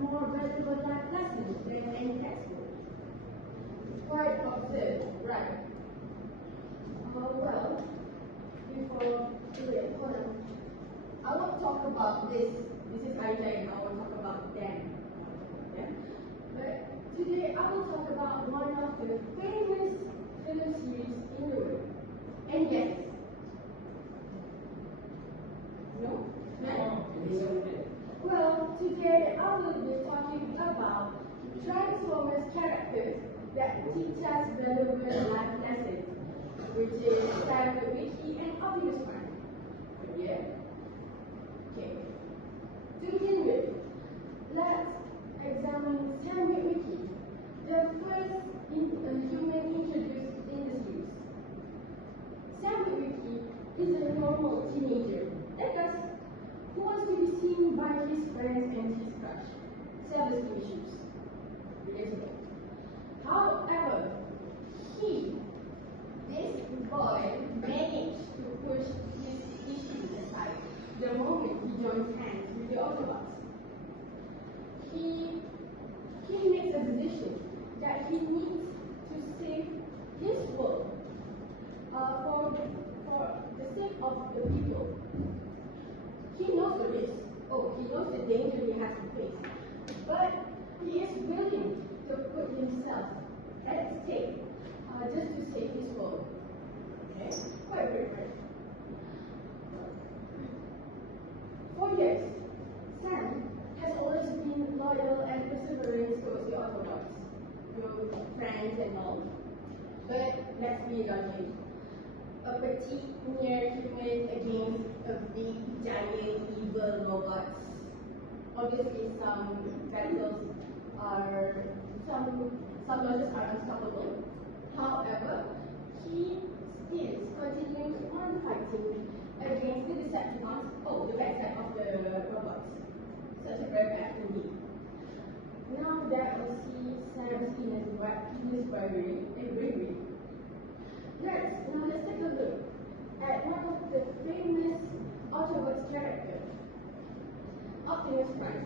more valuable life lessons than any textbook. Quite observed, right? Well, wait, hold on. I won't talk about this. This is highlight. I will talk about them. Yeah? But today I will talk about one of the famous film series in the world. And yes. No? Well, today I will be talking about Transformers characters that teach us valuable life lessons, which is Sam Witwicky and Optimus Prime. Yeah? Okay. To begin with, let's examine Sam Witwicky, the first human introduced in the series. Sam Witwicky is a normal teenager like us who wants to be seen by his friends and his crush. Self-esteem issues. Relatable. However, this boy, managed to push his issues aside the moment he joins hands with the Autobots. He makes a decision that he needs to save his world for the sake of the people. He knows the risk. He knows the danger he has to face. But he is willing to put himself at stake just to save his world. Okay? Quite very. For years, Sam has always been loyal and perseverant towards the Autobots, friends and all. But let's be logical. A petite near human against a big, giant, evil robot. Obviously, some battles some losses are unstoppable. However, he still continues on fighting against the Decepticons, the bad side of the robots. Such a brave act indeed. Now that we see Sam's inner bravery, let's take a look at one of the famous Autobots characters, Optimus Prime.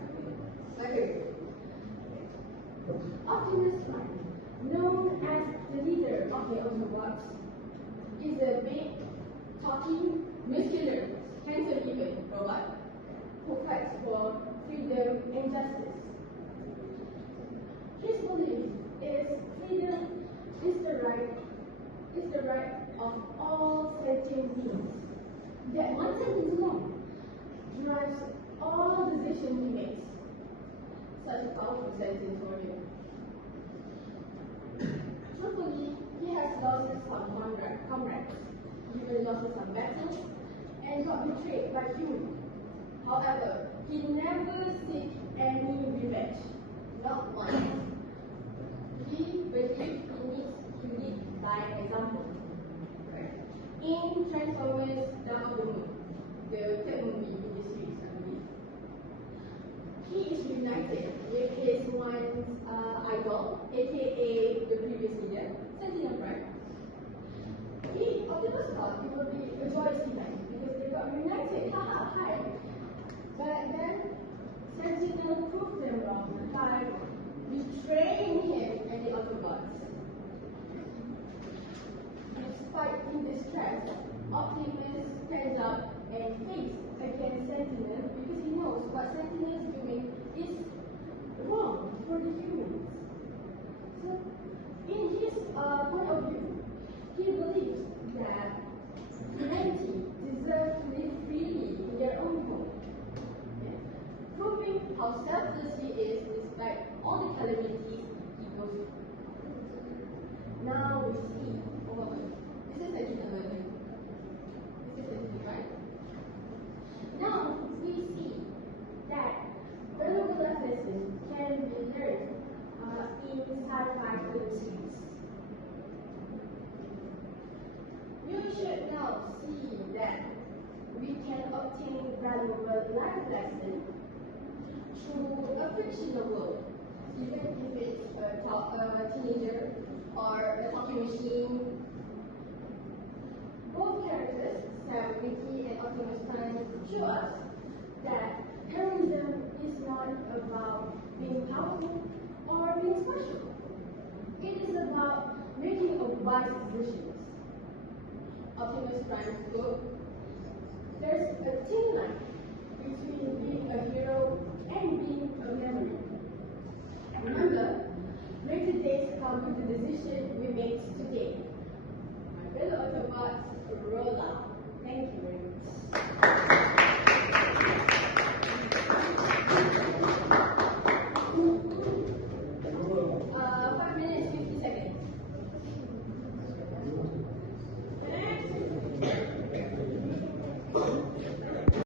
Optimus Prime, known as the leader of the Autobots, is a big, talking, muscular, handsome even robot who fights for freedom and justice. His belief is freedom is the right of all sentient beings. That one sentence alone drives all decisions he makes. Such a powerful sentence for him. Truthfully, he has lost some comrades, even lost some battles, and got betrayed by humans. However, he never seeks any revenge. Not once. He believes he needs to lead by example. In Transformers Dark of the Moon, the third movie in this series, I believe, he is reunited with his once idol, aka the previous leader, Sentinel Prime. Optimus thought it would be a joyous event because they got reunited, hi! But then Sentinel proved them wrong by betraying him and the Autobots. Despite in distress, Optimus stands up and fights against Sentinel because he knows what Sentinel is doing is wrong for the humans. So, in his point of view, he believes that humanity deserves to live freely in their own home, proving how selfless he is despite all the calamities he goes through. Now we see, this is section 11. This is section, right? Now we see that valuable lessons can be learned in sci-fi film series. You should now see that we can obtain valuable life lessons through a fictional world, even if it's a teenager or a talking machine. Both characters, Sam Witwicky and Optimus Prime, show us that heroism is not about being powerful or being special. It is about making wise decisions. Optimus Prime's book, there's a thin line between